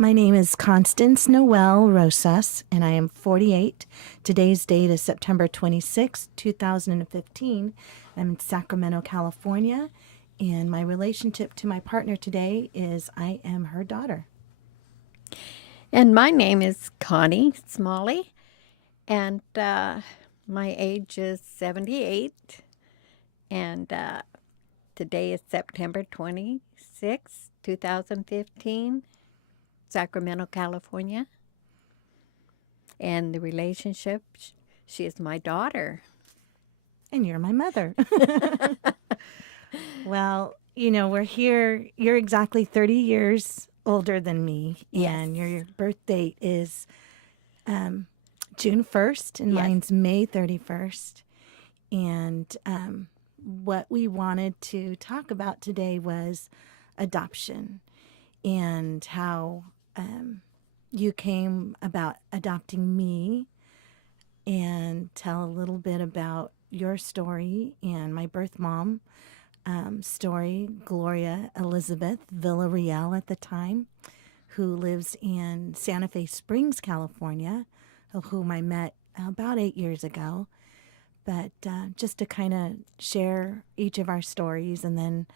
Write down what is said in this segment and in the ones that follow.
My name is Constance Noel Rosas, and I am 48. Today's date is September 26, 2015. I'm in Sacramento, California, and my relationship to my partner today is I am her daughter. And my name is Connie Smalley, and my age is 78, and today is September 26, 2015, Sacramento, California. And the relationship, she is my daughter. And you're my mother. Well, we're here. You're exactly 30 years older than me, Yes. and your birth date is June 1st, and Yes. mine's May 31st. And what we wanted to talk about today was adoption and how you came about adopting me, and tell a little bit about your story and my birth mom story, Gloria Elizabeth Villarreal at the time, who lives in Santa Fe Springs, California, whom I met about 8 years ago. But just to kind of share each of our stories, and then,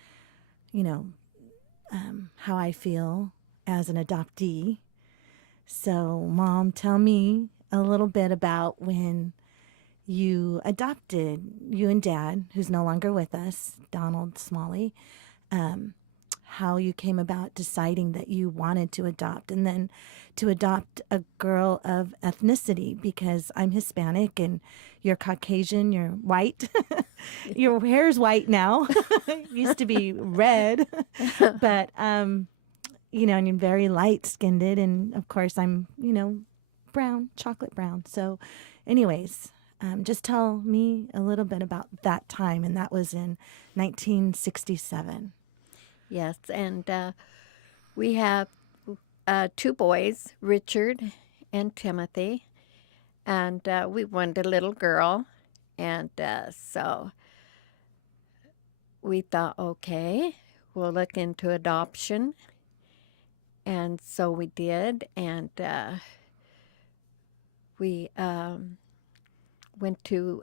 how I feel as an adoptee. So, Mom, tell me a little bit about when you adopted, you and Dad, who's no longer with us, Donald Smalley, how you came about deciding that you wanted to adopt, and then to adopt a girl of ethnicity, because I'm Hispanic and you're Caucasian, you're white. Your hair's white now. It used to be red, but, and you're very light skinned. And of course, I'm, brown, chocolate brown. So, anyways, just tell me a little bit about that time. And that was in 1967. Yes, and we have two boys, Richard and Timothy, and we wanted a little girl, and so we thought, okay, we'll look into adoption, and so we did, and we went to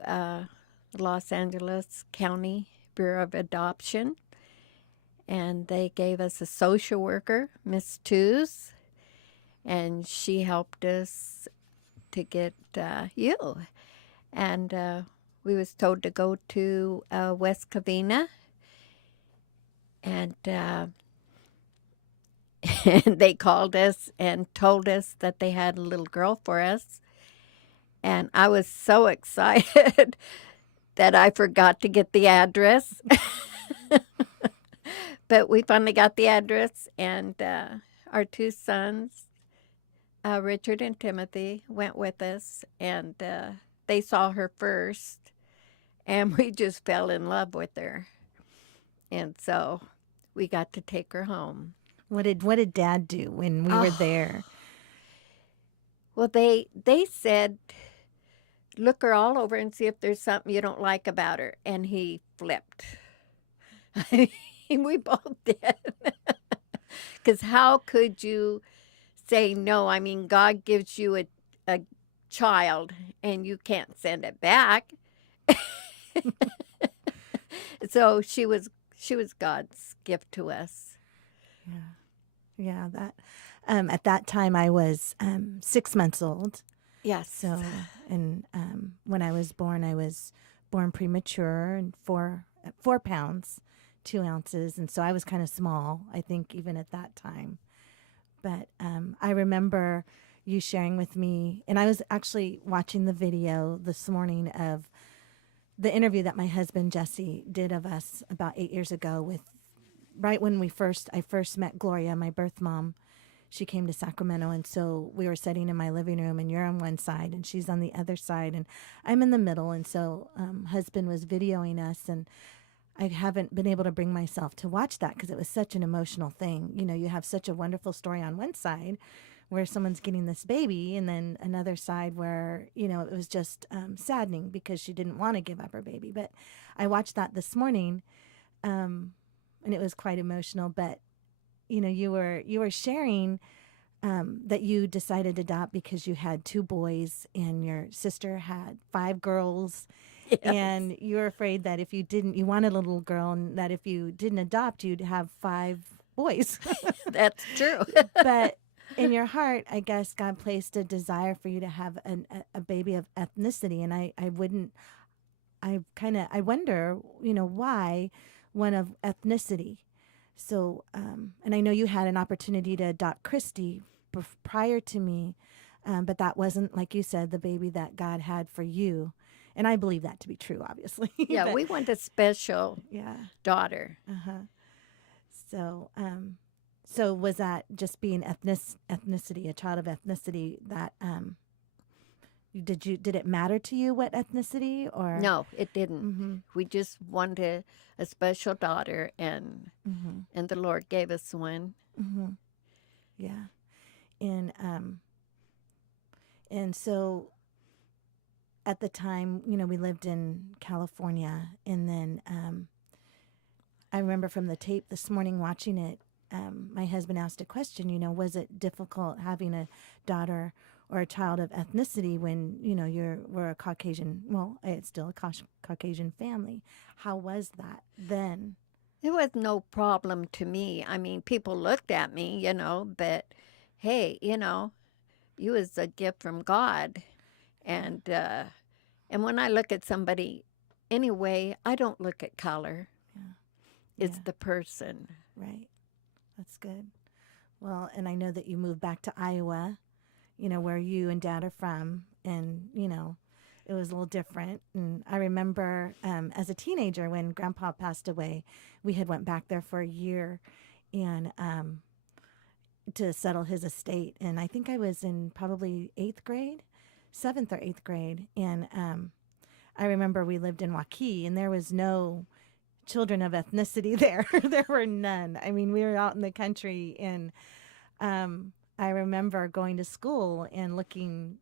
Los Angeles County Bureau of Adoption, and they gave us a social worker, Miss Tews, and she helped us to get you. And we was told to go to West Covina, and and they called us and told us that they had a little girl for us. And I was so excited that I forgot to get the address. But we finally got the address, and our two sons, Richard and Timothy, went with us, and they saw her first, and we just fell in love with her. And so we got to take her home. What did Dad do when we were there? Well, they said, look her all over and see if there's something you don't like about her. And he flipped. We both did. Because how could you say no? I mean, God gives you a child and you can't send it back. So she was God's gift to us. Yeah, that at that time I was 6 months old. Yes. So, and when I was born premature, and 4 pounds, 2 ounces, and so I was kind of small, I think, even at that time. But I remember you sharing with me, and I was actually watching the video this morning of the interview that my husband Jesse did of us about 8 years ago, with right when I first met Gloria, my birth mom. She came to Sacramento, and so we were sitting in my living room, and you're on one side and she's on the other side, and I'm in the middle. And so husband was videoing us, and I haven't been able to bring myself to watch that because it was such an emotional thing. You have such a wonderful story on one side where someone's getting this baby, and then another side where, it was just saddening because she didn't want to give up her baby. But I watched that this morning, and it was quite emotional. But you were sharing that you decided to adopt because you had 2 boys and your sister had 5 girls, Yes, and you were afraid that if you didn't, you wanted a little girl, and that if you didn't adopt, you'd have 5 boys. that's true. But in your heart, I guess God placed a desire for you to have a baby of ethnicity, and I wouldn't. I wonder, why one of ethnicity. So, and I know you had an opportunity to adopt Christy prior to me, but that wasn't, like you said, the baby that God had for you. And I believe that to be true, obviously. Yeah, But we want a special yeah, daughter. so so was that just being ethnicity, a child of ethnicity that did it matter to you what ethnicity or? No, it didn't. Mm-hmm. We just wanted a special daughter, and Mm-hmm. the Lord gave us one. Mm-hmm. Yeah. And so at the time, we lived in California, and then I remember from the tape this morning watching it, my husband asked a question, was it difficult having a daughter or a child of ethnicity when, we're a Caucasian, well, it's still a Caucasian family. How was that then? It was no problem to me. I mean, people looked at me, but hey, you was a gift from God. And when I look at somebody anyway, I don't look at color. Yeah. It's Yeah. the person. Right. That's good. Well, and I know that you moved back to Iowa, where you and Dad are from, and, it was a little different. And I remember as a teenager when Grandpa passed away, we had went back there for a year and to settle his estate. And I think I was in probably 8th grade, 7th or 8th grade. And I remember we lived in Waukee, and there was no children of ethnicity there. There were none. I mean, we were out in the country, and I remember going to school and looking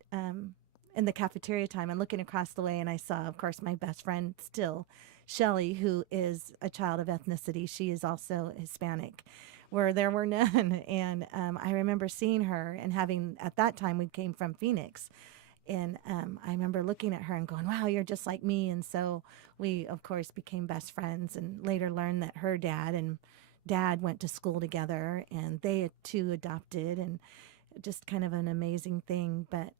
in the cafeteria time and looking across the way, and I saw, of course, my best friend still, Shelly, who is a child of ethnicity. She is also Hispanic, where there were none. And I remember seeing her and having, at that time, we came from Phoenix. And I remember looking at her and going, wow, you're just like me. And so we, of course, became best friends, and later learned that her dad and Dad went to school together, and they too adopted, and just kind of an amazing thing. But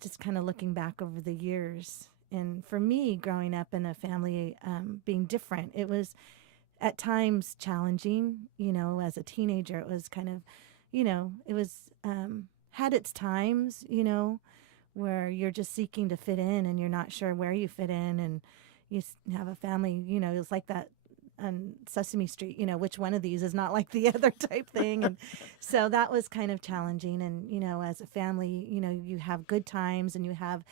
just kind of looking back over the years. And for me, growing up in a family being different, it was at times challenging. As a teenager, it was kind of, it was had its times, where you're just seeking to fit in and you're not sure where you fit in, and you have a family, it's like that on Sesame Street, which one of these is not like the other type thing. And so that was kind of challenging. And, as a family, you have good times and you have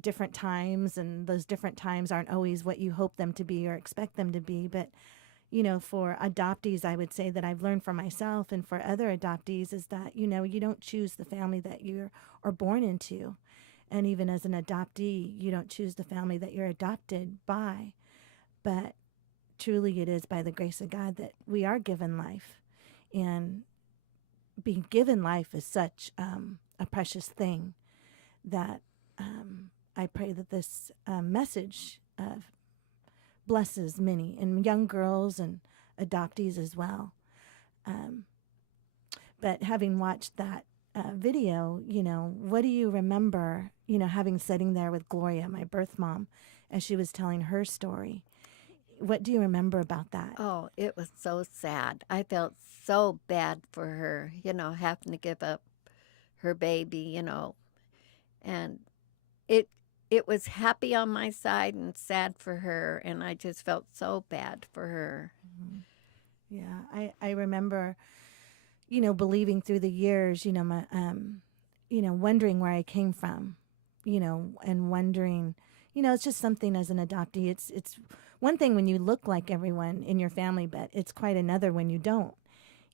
different times, and those different times aren't always what you hope them to be or expect them to be. But for adoptees, I would say that I've learned for myself and for other adoptees is that, you don't choose the family that you are born into. And even as an adoptee, you don't choose the family that you're adopted by. But truly it is by the grace of God that we are given life. And being given life is such a precious thing that I pray that this message blesses many, and young girls and adoptees as well. But having watched that video, what do you remember, having sitting there with Gloria, my birth mom, as she was telling her story? What do you remember about that? Oh, it was so sad. I felt so bad for her, having to give up her baby, and it was happy on my side and sad for her, and I just felt so bad for her. Mm-hmm. Yeah, I remember, believing through the years, my, wondering where I came from, and wondering, it's just something as an adoptee. It's one thing when you look like everyone in your family, but it's quite another when you don't.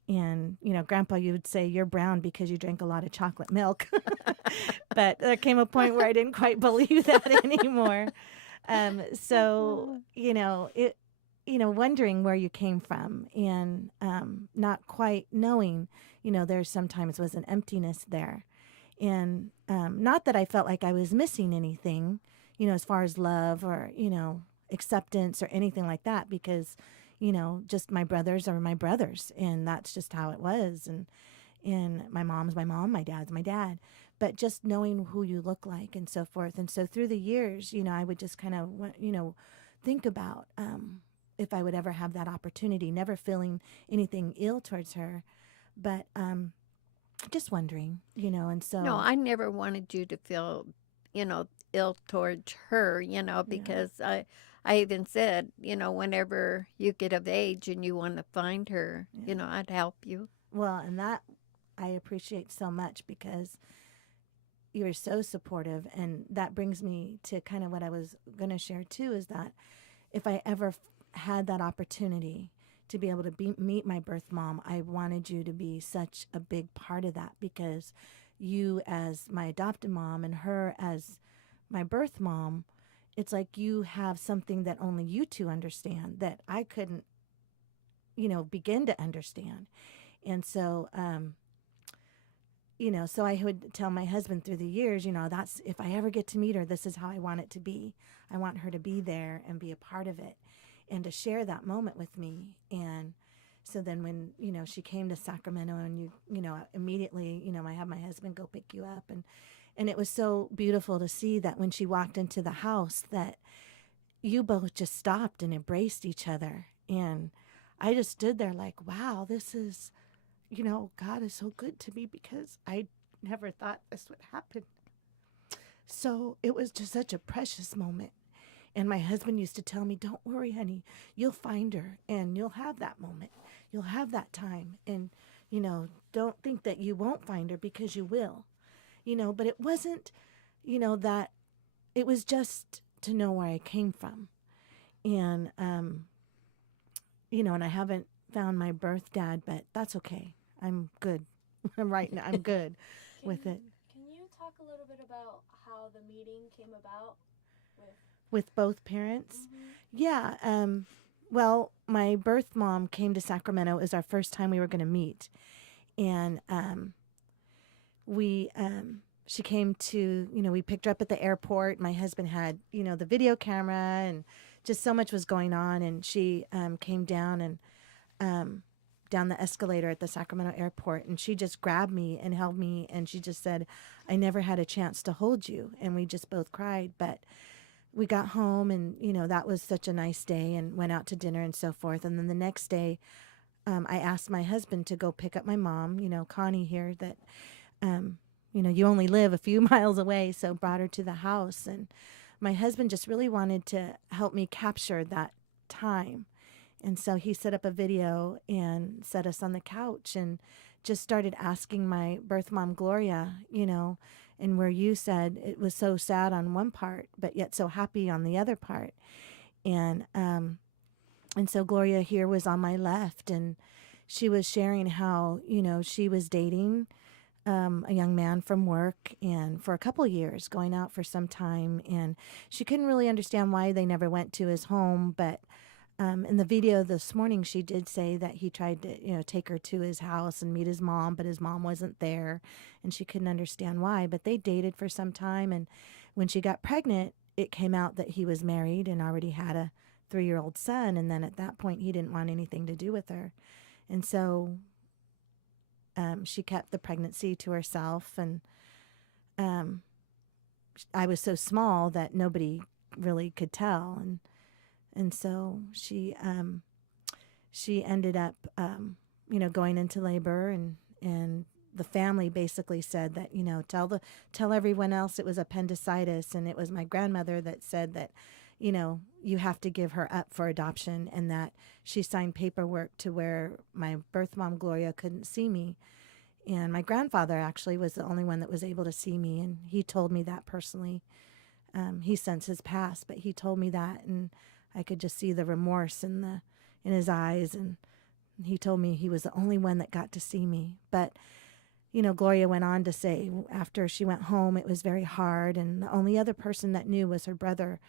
And, Grandpa, you would say you're brown because you drank a lot of chocolate milk. But there came a point where I didn't quite believe that anymore. So, wondering where you came from and not quite knowing, there sometimes was an emptiness there. And not that I felt like I was missing anything, as far as love or, acceptance or anything like that, because, just my brothers are my brothers and that's just how it was. And my mom's my mom, my dad's my dad. But just knowing who you look like and so forth. And so through the years, I would just kind of, think about if I would ever have that opportunity, never feeling anything ill towards her, but just wondering, and No, so, I never wanted you to feel, ill towards her, yeah. because I even said, whenever you get of age and you want to find her, Yeah. I'd help you. Well, and that I appreciate so much because you're so supportive. And that brings me to kind of what I was going to share too, is that if I ever had that opportunity to be able to meet my birth mom, I wanted you to be such a big part of that, because you as my adopted mom and her as my birth mom, it's like you have something that only you two understand that I couldn't, begin to understand. And so, so I would tell my husband through the years, that's, if I ever get to meet her, this is how I want it to be. I want her to be there and be a part of it and to share that moment with me. And so then when, she came to Sacramento and immediately, I had my husband go pick you up. And it was so beautiful to see that when she walked into the house that you both just stopped and embraced each other. And I just stood there like, wow, this is, God is so good to me, because I never thought this would happen. So it was just such a precious moment. And my husband used to tell me, don't worry, honey, you'll find her and you'll have that moment. You'll have that time. And, don't think that you won't find her, because you will, but it wasn't, that it was just to know where I came from. And, and I haven't found my birth dad, but that's okay. I'm good. Right now, I'm good with it. Can you talk a little bit about how the meeting came about with? With both parents? Yeah. Well, my birth mom came to Sacramento. It was our first time we were going to meet. And she came to, we picked her up at the airport. My husband had, the video camera, and just so much was going on. And she came down and down the escalator at the Sacramento airport, and she just grabbed me and held me, and she just said, I never had a chance to hold you. And we just both cried. But we got home, and that was such a nice day, and went out to dinner and so forth. And then the next day, I asked my husband to go pick up my mom, Connie here, that you only live a few miles away, so brought her to the house. And my husband just really wanted to help me capture that time. And so he set up a video and set us on the couch and just started asking my birth mom, Gloria, and where you said it was so sad on one part, but yet so happy on the other part. And so Gloria here was on my left, and she was sharing how, she was dating a young man from work, and for a couple of years, going out for some time. And she couldn't really understand why they never went to his home. But in the video this morning, she did say that he tried to, take her to his house and meet his mom, but his mom wasn't there, and she couldn't understand why. But they dated for some time, and when she got pregnant, it came out that he was married and already had a 3-year-old son. And then at that point, he didn't want anything to do with her. And so she kept the pregnancy to herself. And I was so small that nobody really could tell. And so she ended up, going into labor, and the family basically said that, tell everyone else it was appendicitis. And it was my grandmother that said that, you have to give her up for adoption, and that she signed paperwork to where my birth mom, Gloria, couldn't see me. And my grandfather actually was the only one that was able to see me. And he told me that personally. He since has passed, but he told me that, and I could just see the remorse in his eyes. And he told me he was the only one that got to see me. But, Gloria went on to say after she went home, it was very hard. And the only other person that knew was her brother,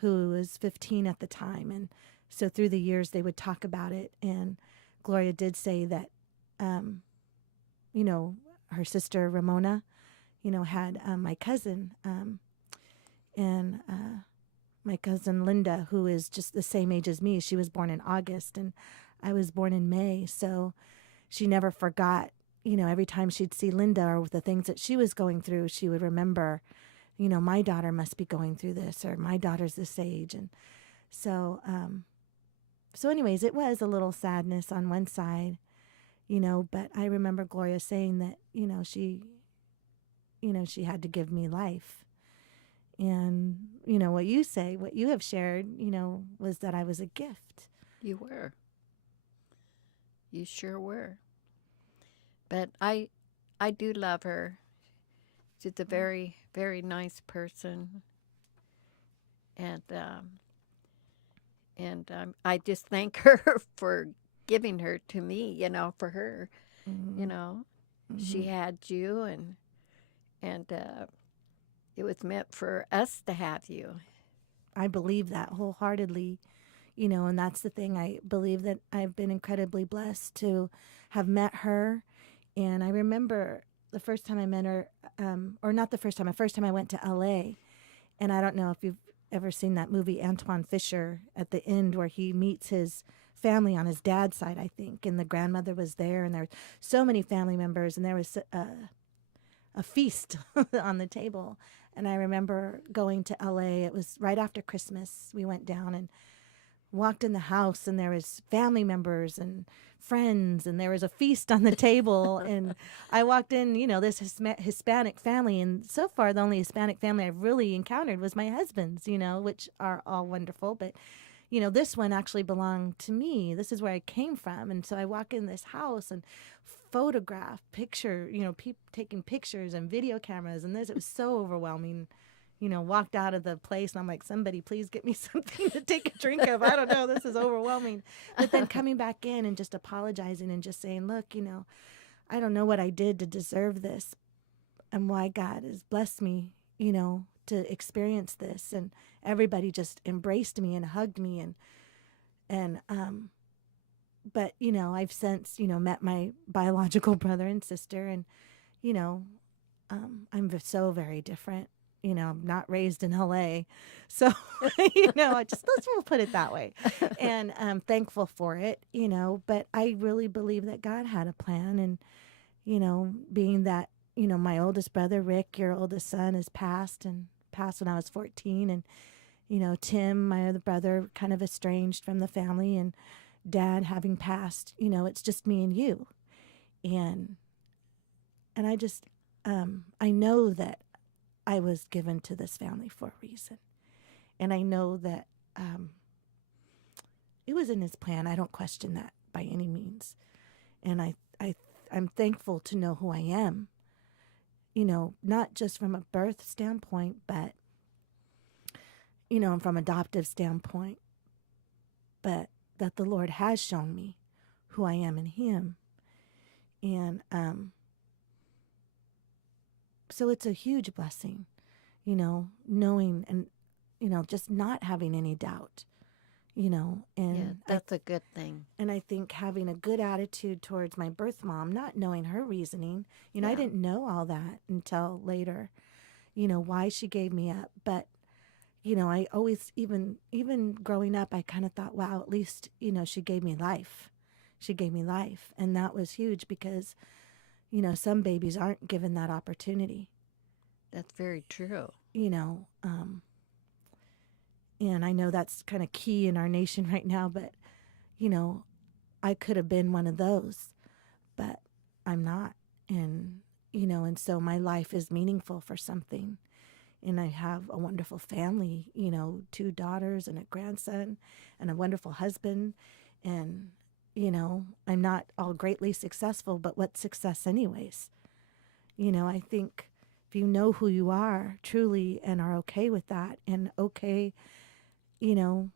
who was 15 at the time. And So through the years, they would talk about it. And Gloria did say that, you know, her sister Ramona, you know, had my cousin and my cousin Linda, who is just the same age as me. She was born in August and I was born in May. So she never forgot, you know, every time she'd see Linda or the things that she was going through, she would remember, you know, my daughter must be going through this, or my daughter's this age. And so, so anyways, it was a little sadness on one side, you know, but I remember Gloria saying that, you know, she had to give me life. And, you know, what you say, what you have shared, you know, was that I was a gift. You were. You sure were. But I do love her. She's a very, very nice person. And I just thank her for giving her to me, you know, for her. Mm-hmm. You know, she had you, and it was meant for us to have you. I believe that wholeheartedly, you know, and that's the thing. I believe that I've been incredibly blessed to have met her. And I remember the first time I met her, or not the first time I went to LA. And I don't know if you've ever seen that movie, Antoine Fisher, at the end where he meets his family on his dad's side, I think. And the grandmother was there, and there were so many family members, and there was a feast on the table. And I remember going to LA. It was right after Christmas. We went down and walked in the house, and there was family members and friends, and there was a feast on the table. And I walked in, you know, this Hispanic family, and so far the only Hispanic family I've really encountered was my husband's, you know, which are all wonderful. But, you know, this one actually belonged to me. This is where I came from. And so I walk in this house and photograph, picture, you know, taking pictures and video cameras, and this, it was so overwhelming. You know, walked out of the place and I'm like, somebody please get me something to take a drink of. I don't know, this is overwhelming. But then coming back in and just apologizing and just saying, look, you know, I don't know what I did to deserve this and why God has blessed me, you know, to experience this. And everybody just embraced me and hugged me. But, you know, I've since, you know, met my biological brother and sister, and, you know, I'm so very different. You know, I'm not raised in LA. So, you know, we'll put it that way. And I'm thankful for it, you know, but I really believe that God had a plan. And, you know, being that, you know, my oldest brother, Rick, your oldest son, is passed when I was 14. And, you know, Tim, my other brother, kind of estranged from the family, and Dad having passed, you know, it's just me and you. And I just, I know that I was given to this family for a reason. And I know that it was in his plan. I don't question that by any means. And I'm thankful to know who I am, you know, not just from a birth standpoint, but, you know, from adoptive standpoint, but that the Lord has shown me who I am in him. And so it's a huge blessing, you know, knowing and, you know, just not having any doubt, you know. And Yeah, that's a good thing. And I think having a good attitude towards my birth mom, not knowing her reasoning, you know, I Yeah. didn't know all that until later, you know, why she gave me up. But, you know, I always, even growing up, I kind of thought, wow, at least, you know, she gave me life. She gave me life. And that was huge because, you know, some babies aren't given that opportunity. That's very true. You know, and I know that's kind of key in our nation right now, but, you know, I could have been one of those, but I'm not. And, you know, and so my life is meaningful for something. And I have a wonderful family, you know, 2 daughters and a grandson and a wonderful husband. And, you know, I'm not all greatly successful, but what's success anyways? You know, I think if you know who you are truly and are okay with that and okay, you know,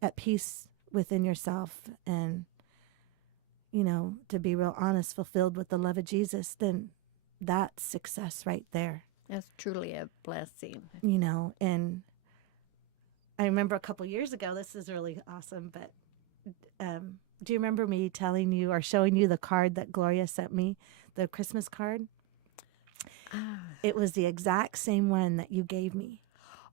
at peace within yourself and, you know, to be real honest, fulfilled with the love of Jesus, then that's success right there. That's truly a blessing. You know, and I remember a couple years ago, this is really awesome, but do you remember me telling you or showing you the card that Gloria sent me, the Christmas card? Ah. It was the exact same one that you gave me.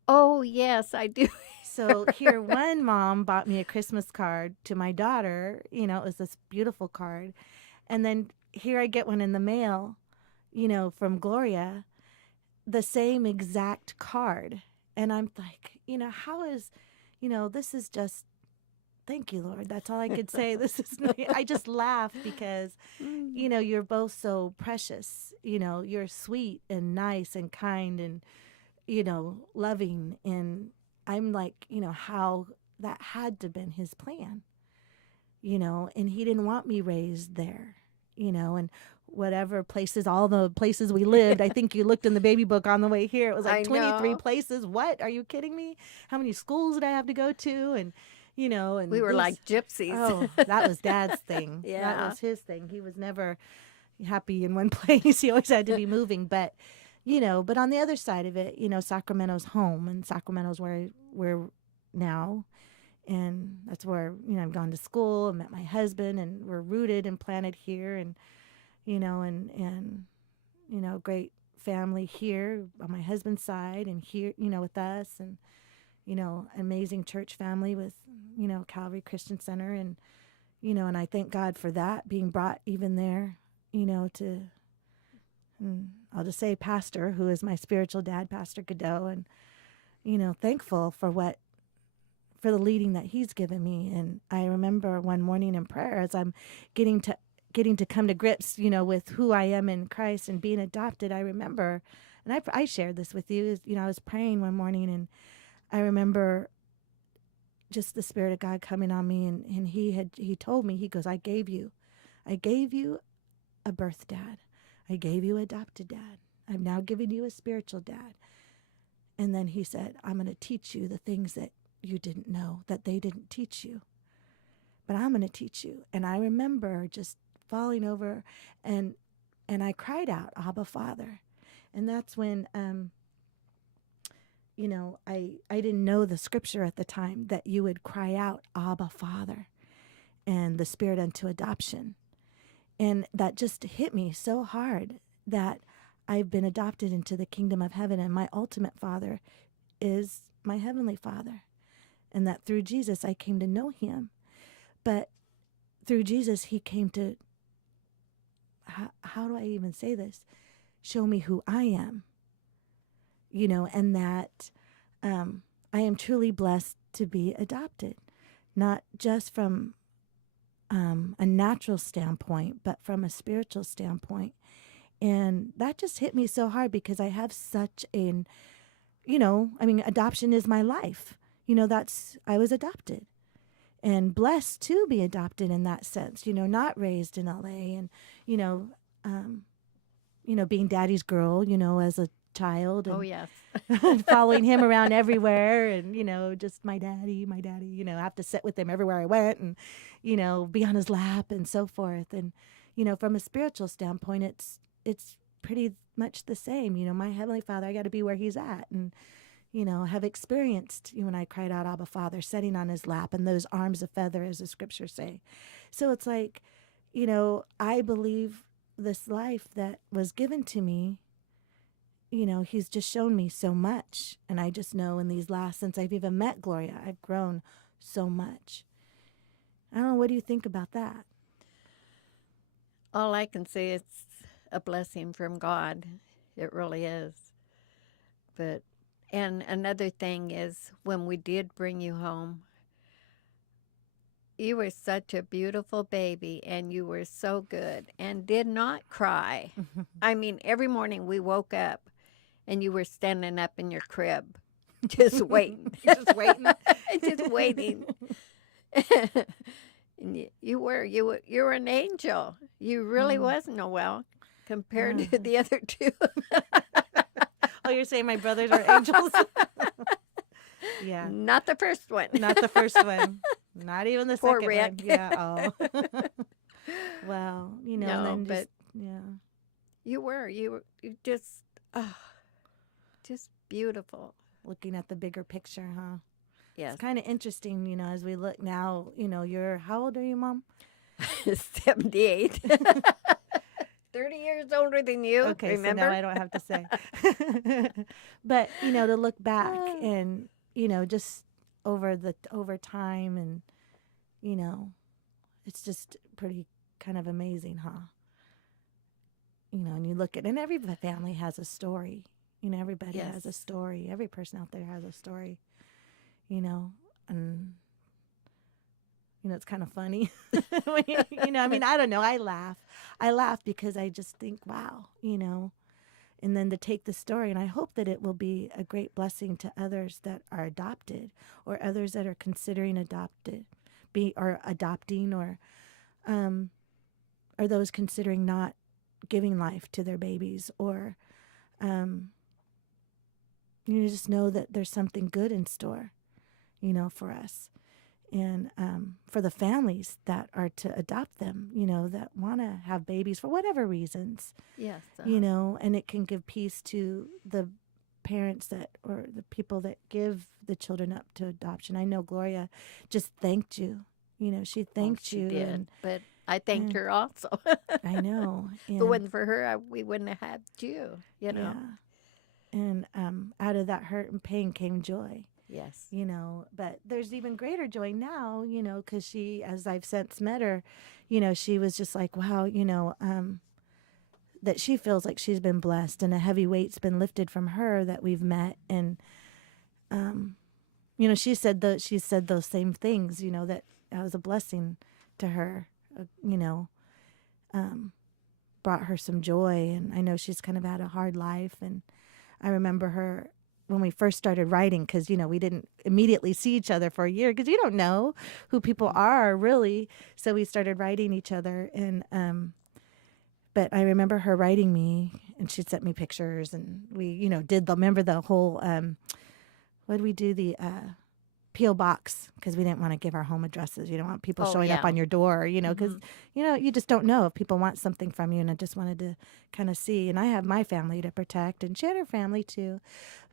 Oh, yes, I do. So here, one mom bought me a Christmas card to my daughter. You know, it was this beautiful card. And then here I get one in the mail, you know, from Gloria, the same exact card. And I'm like, you know, how is, you know, this is just, thank you, Lord. That's all I could say. This is, I just laugh because, you know, you're both so precious. You know, you're sweet and nice and kind and, you know, loving. And I'm like, you know, how that had to have been his plan, you know, and he didn't want me raised there, you know, and whatever places, all the places we lived. I think you looked in the baby book on the way here. It was like I 23 know. places. What? Are you kidding me? How many schools did I have to go to? And, you know, and We were this, like gypsies. oh, that was Dad's thing. That Yeah. was his thing. He was never happy in one place. He always had to be moving. But, you know, but on the other side of it, you know, Sacramento's home, and Sacramento's where we're now. And that's where, you know, I've gone to school and met my husband, and we're rooted and planted here. And, you know, and, you know, great family here on my husband's side and here, you know, with us, and, you know, amazing church family with, you know, Calvary Christian Center. And, you know, and I thank God for that being brought even there, you know, to, and I'll just say pastor, who is my spiritual dad, Pastor Godot, and, you know, thankful for for the leading that he's given me. And I remember one morning in prayer, as I'm getting to come to grips, you know, with who I am in Christ and being adopted, I remember, and I shared this with you, is, you know, I was praying one morning, and I remember just the Spirit of God coming on me, and he told me, he goes, I gave you a birth dad. I gave you adopted dad. I've now given you a spiritual dad. And then he said, I'm going to teach you the things that you didn't know, that they didn't teach you. But I'm going to teach you. And I remember just falling over, and I cried out, Abba, Father. And that's when, you know, I didn't know the scripture at the time that you would cry out, Abba, Father, and the Spirit unto adoption. And that just hit me so hard that I've been adopted into the kingdom of heaven, and my ultimate Father is my heavenly Father. And that through Jesus, I came to know him. But through Jesus, he came to, how do I even say this? Show me who I am, you know, and that I am truly blessed to be adopted, not just from a natural standpoint, but from a spiritual standpoint. And that just hit me so hard because I have such an, you know, I mean, adoption is my life. You know, I was adopted and blessed to be adopted in that sense, you know, not raised in LA and, you know, being daddy's girl, you know, as a child. And Oh, yes. following him around everywhere, and, you know, just my daddy, you know, have to sit with him everywhere I went, and, you know, be on his lap and so forth. And, you know, from a spiritual standpoint, it's pretty much the same. You know, my Heavenly Father, I got to be where he's at, and, you know, have experienced, you know, when I cried out, Abba, Father, sitting on his lap and those arms of feather, as the scriptures say. So it's like, you know, I believe this life that was given to me, you know, he's just shown me so much. And I just know since I've even met Gloria, I've grown so much. I don't know, what do you think about that? All I can say is a blessing from God. It really is. And another thing is, when we did bring you home, you were such a beautiful baby, and you were so good and did not cry. I mean, every morning we woke up and you were standing up in your crib, just waiting. Just waiting. Just waiting. And you were an angel. You really was, Noel, compared to the other two. Oh, you're saying my brothers are angels? Yeah. Not the first one. Not the first one. Not even the Poor second Rick. one. Yeah. Oh. Well, you know, No, and then but yeah. you were just beautiful. Looking at the bigger picture, huh? Yes. It's kind of interesting, as we look now, how old are you, Mom? 78. 30 years older than you. Okay, remember? so now I don't have to say. But, to look back and, just over time and, it's just pretty kind of amazing, huh? And you look at, and every family has a story. Everybody Yes. has a story. Every person out there has a story, and it's kind of funny. When I don't know. I laugh because I just think, wow, and then to take the story, and I hope that it will be a great blessing to others that are adopted or others that are considering or adopting, or those considering not giving life to their babies, or just know that there's something good in store, for us. And for the families that are to adopt them, that want to have babies for whatever reasons, Yes. and it can give peace to the parents or the people that give the children up to adoption. I know Gloria just thanked you. She thanked she you. did, And but I thanked her also. I know. If it wasn't for her, we wouldn't have had you, Yeah. And out of that hurt and pain came joy. Yes. But there's even greater joy now, because she, as I've since met her, she was just like, wow, that she feels like she's been blessed and a heavy weight's been lifted from her that we've met. And, she said those same things, that I was a blessing to her, brought her some joy. And I know she's kind of had a hard life. And I remember her when we first started writing, because, we didn't immediately see each other for a year because you don't know who people are really. So we started writing each other. And, but I remember her writing me, and she sent me pictures, and we, remember the whole, what did we do? The P.O. box, because we didn't want to give our home addresses. You don't want people showing up on your door, because, you just don't know if people want something from you. And I just wanted to kind of see. And I have my family to protect, and she had her family too.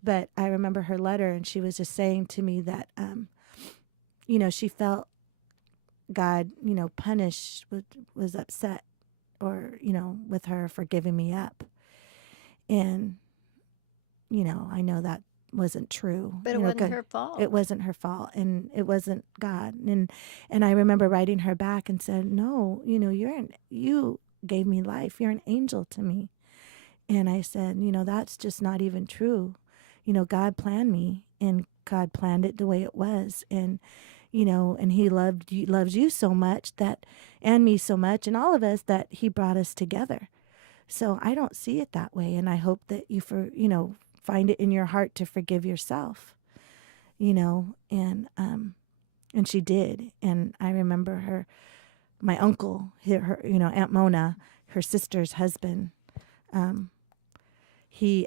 But I remember her letter, and she was just saying to me that, she felt God, punished, was upset, or, with her for giving me up. And, I know that wasn't true. But it wasn't her fault. It wasn't her fault, and it wasn't God. And I remember writing her back and said, no, you gave me life. You're an angel to me. And I said, that's just not even true. God planned me, and God planned it the way it was. And, and he loves you so much and me so much, and all of us, that he brought us together. So I don't see it that way. And I hope that you find it in your heart to forgive yourself, and she did. And I remember my uncle, her Aunt Mona, her sister's husband, he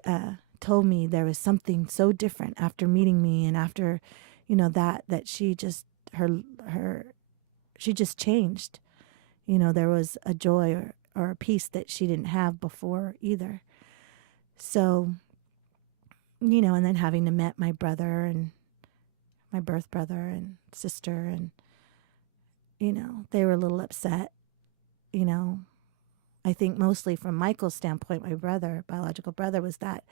told me there was something so different after meeting me, and after, that she just, she just changed. There was a joy or a peace that she didn't have before either. So, and then having to met my brother and my birth brother and sister, and, they were a little upset, I think mostly from Michael's standpoint, my biological brother, was that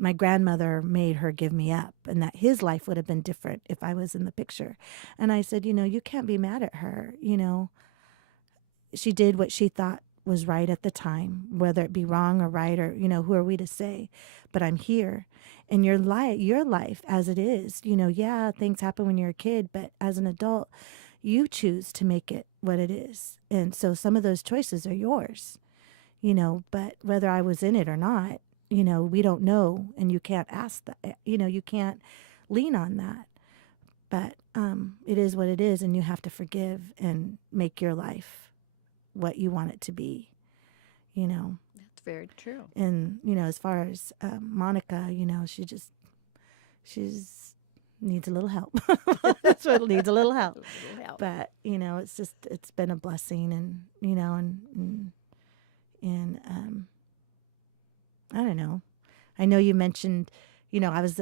my grandmother made her give me up, and that his life would have been different if I was in the picture. And I said, you can't be mad at her. She did what she thought was right at the time, whether it be wrong or right, or, who are we to say? But I'm here. And your life as it is, yeah, things happen when you're a kid, but as an adult, you choose to make it what it is. And so some of those choices are yours, but whether I was in it or not, we don't know, and you can't ask that, you can't lean on that. But it is what it is, and you have to forgive and make your life what you want it to be, That's very true. And, as far as Monica, she's needs a little help. That's what needs, a little help. But, it's been a blessing, and, and I don't know. I know you mentioned, I was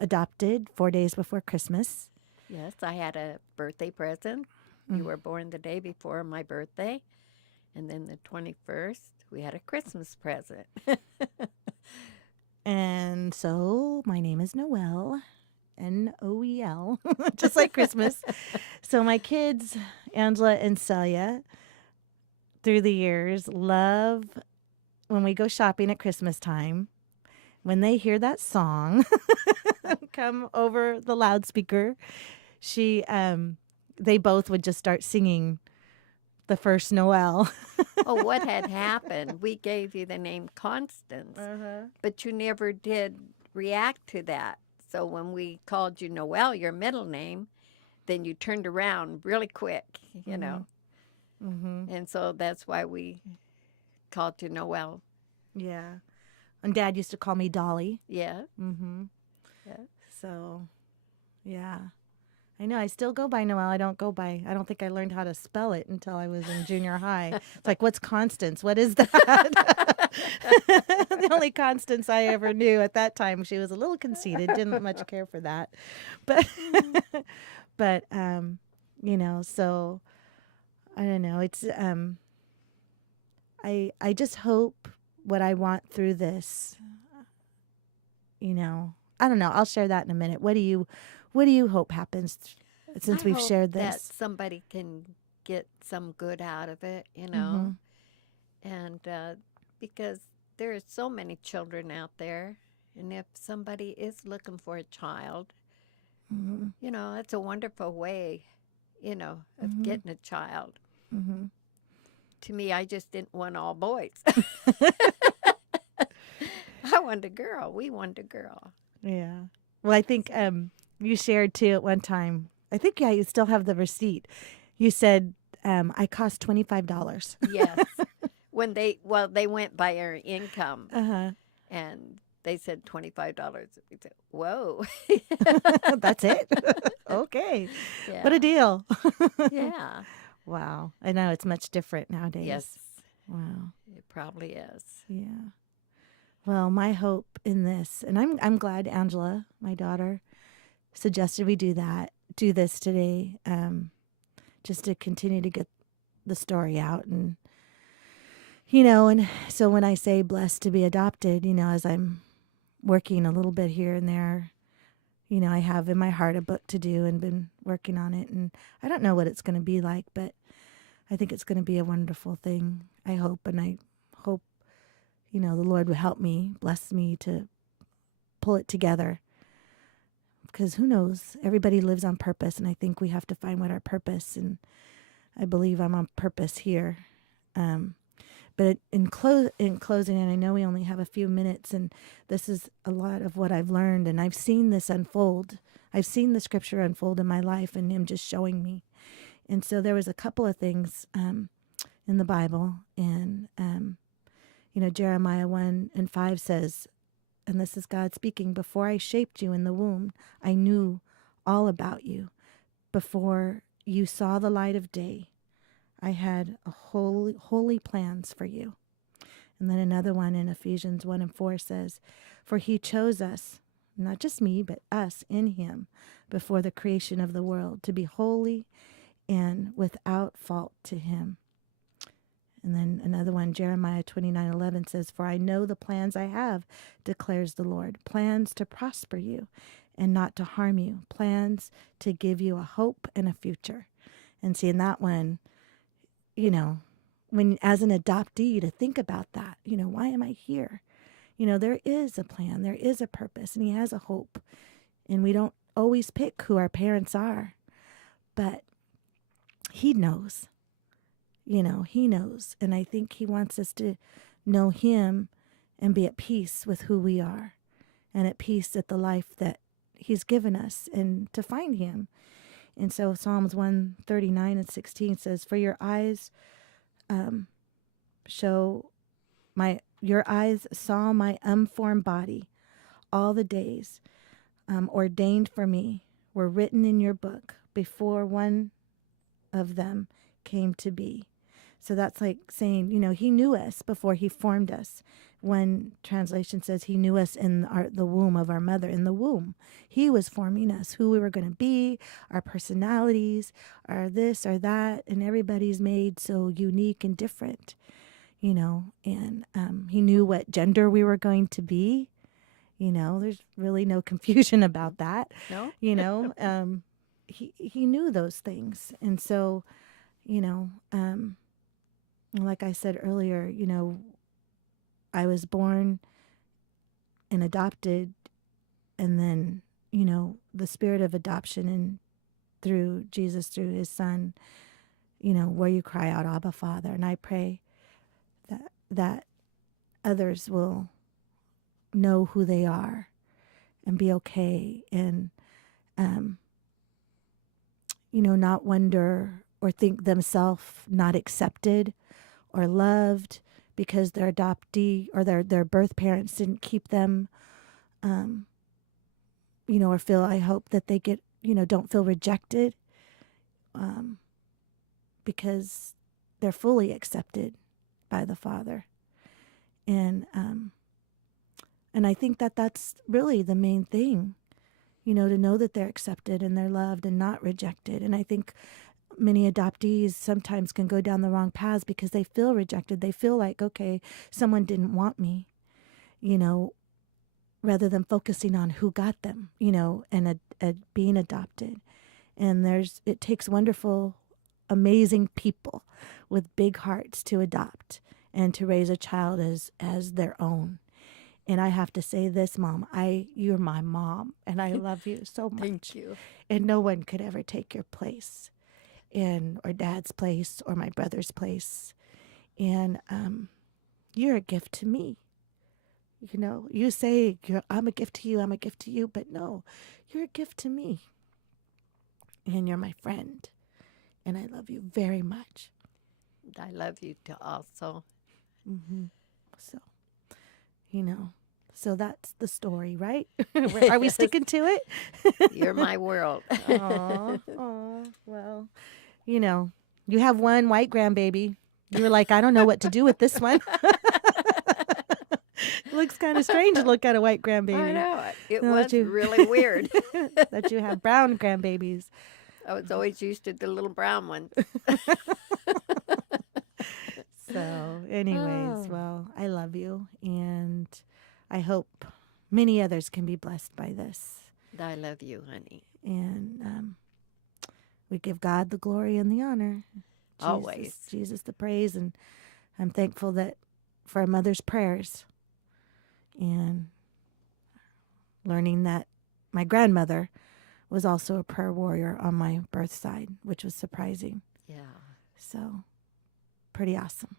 adopted 4 days before Christmas. Yes, I had a birthday present. You were born the day before my birthday. And then the 21st, we had a Christmas present. And so my name is Noel, Noel, just like Christmas. So my kids, Angela and Celia, through the years, love when we go shopping at Christmas time, when they hear that song come over the loudspeaker, they both would just start singing the first Noel. Oh, what had happened? We gave you the name Constance, but you never did react to that. So when we called you Noel, your middle name, then you turned around really quick, you know. Mm-hmm. And so that's why we called you Noel. Yeah. And Dad used to call me Dolly. Yeah. Mm-hmm. Yeah. So, yeah. I know. I still go by Noel. I don't think I learned how to spell it until I was in junior high. It's like, what's Constance? What is that? The only Constance I ever knew at that time, she was a little conceited, didn't much care for that. But, but, so I don't know. It's, I just hope what I want through this, I don't know. I'll share that in a minute. What do you hope happens since we've shared that this? somebody can get some good out of it, you know. And because there are so many children out there, and if somebody is looking for a child, you know, it's a wonderful way, you know, of getting a child. To me, I just didn't want all boys. I wanted a girl. We wanted a girl. Yeah. Well, I think you shared too at one time. I think, yeah, you still have the receipt. You said I cost $25. Yes. When they went by our income, and they said $25. We said, "Whoa, That's it." Okay. yeah, What a deal. yeah, Wow. I know it's much different nowadays. yes, Wow. it probably is." Yeah. Well, my hope in this, and I'm glad Angela, my daughter, suggested we do this today, just to continue to get the story out. And, and so when I say blessed to be adopted, as I'm working a little bit here and there, I have in my heart a book to do and been working on it. And I don't know what it's going to be like, but I think it's going to be a wonderful thing. I hope, and I hope, the Lord will help me, bless me to pull it together. Because who knows? Everybody lives on purpose, and I think we have to find what our purpose, and I believe I'm on purpose here. But in closing, and I know we only have a few minutes, and this is a lot of what I've learned, and I've seen this unfold. I've seen the scripture unfold in my life, and Him just showing me. And so there was a couple of things in the Bible, and Jeremiah 1:5 says, and this is God speaking, "Before I shaped you in the womb, I knew all about you. Before you saw the light of day, I had a holy plans for you." And then another one in Ephesians 1:4 says, "For He chose us," not just me, but us in Him, "before the creation of the world, to be holy and without fault to Him." And then another one, Jeremiah 29:11 says, "For I know the plans I have, declares the Lord, plans to prosper you and not to harm you, plans to give you a hope and a future." And see, in that one, when as an adoptee, to think about that, why am I here? There is a plan, there is a purpose, and He has a hope. And we don't always pick who our parents are, but He knows. He knows. And I think He wants us to know Him and be at peace with who we are and at peace at the life that He's given us and to find Him. And so Psalms 139:16 says, "For your eyes your eyes saw my unformed body. All the days ordained for me were written in your book before one of them came to be." So that's like saying, he knew us before he formed us. One translation says he knew us in the womb of our mother, in the womb. He was forming us, who we were going to be, our personalities, our this or that, and everybody's made so unique and different, and he knew what gender we were going to be. There's really no confusion about that. No? He knew those things. And so, like I said earlier, I was born and adopted, and then, the spirit of adoption and through Jesus, through his son, where you cry out, Abba, Father. And I pray that others will know who they are and be okay, and, not wonder or think themselves not accepted or loved because their adoptee or their birth parents didn't keep them, or feel, I hope that they get, don't feel rejected, because they're fully accepted by the Father. And I think that that's really the main thing, to know that they're accepted and they're loved and not rejected. And I think many adoptees sometimes can go down the wrong paths because they feel rejected. They feel like, okay, someone didn't want me, rather than focusing on who got them, and being adopted. And it takes wonderful, amazing people with big hearts to adopt and to raise a child as their own. And I have to say this, Mom, you're my mom, and I love you so much. Thank you. And no one could ever take your place, or Dad's place, or my brother's place. And you're a gift to me. You say, I'm a gift to you, I'm a gift to you, but no, you're a gift to me. And you're my friend. And I love you very much. I love you too also. Mm-hmm. So, so that's the story, right? Are we sticking to it? You're my world. Oh, well, you have one white grandbaby. You were like, I don't know what to do with this one. It looks kind of strange to look at a white grandbaby. I know. It No, was that you- really weird. That you have brown grandbabies. I was always used to the little brown ones. So, anyways, Oh. well, I love you, and I hope many others can be blessed by this. I love you, honey. And we give God the glory and the honor. Always. Jesus the praise. And I'm thankful for a mother's prayers, and learning that my grandmother was also a prayer warrior on my birth side, which was surprising. Yeah. So, pretty awesome.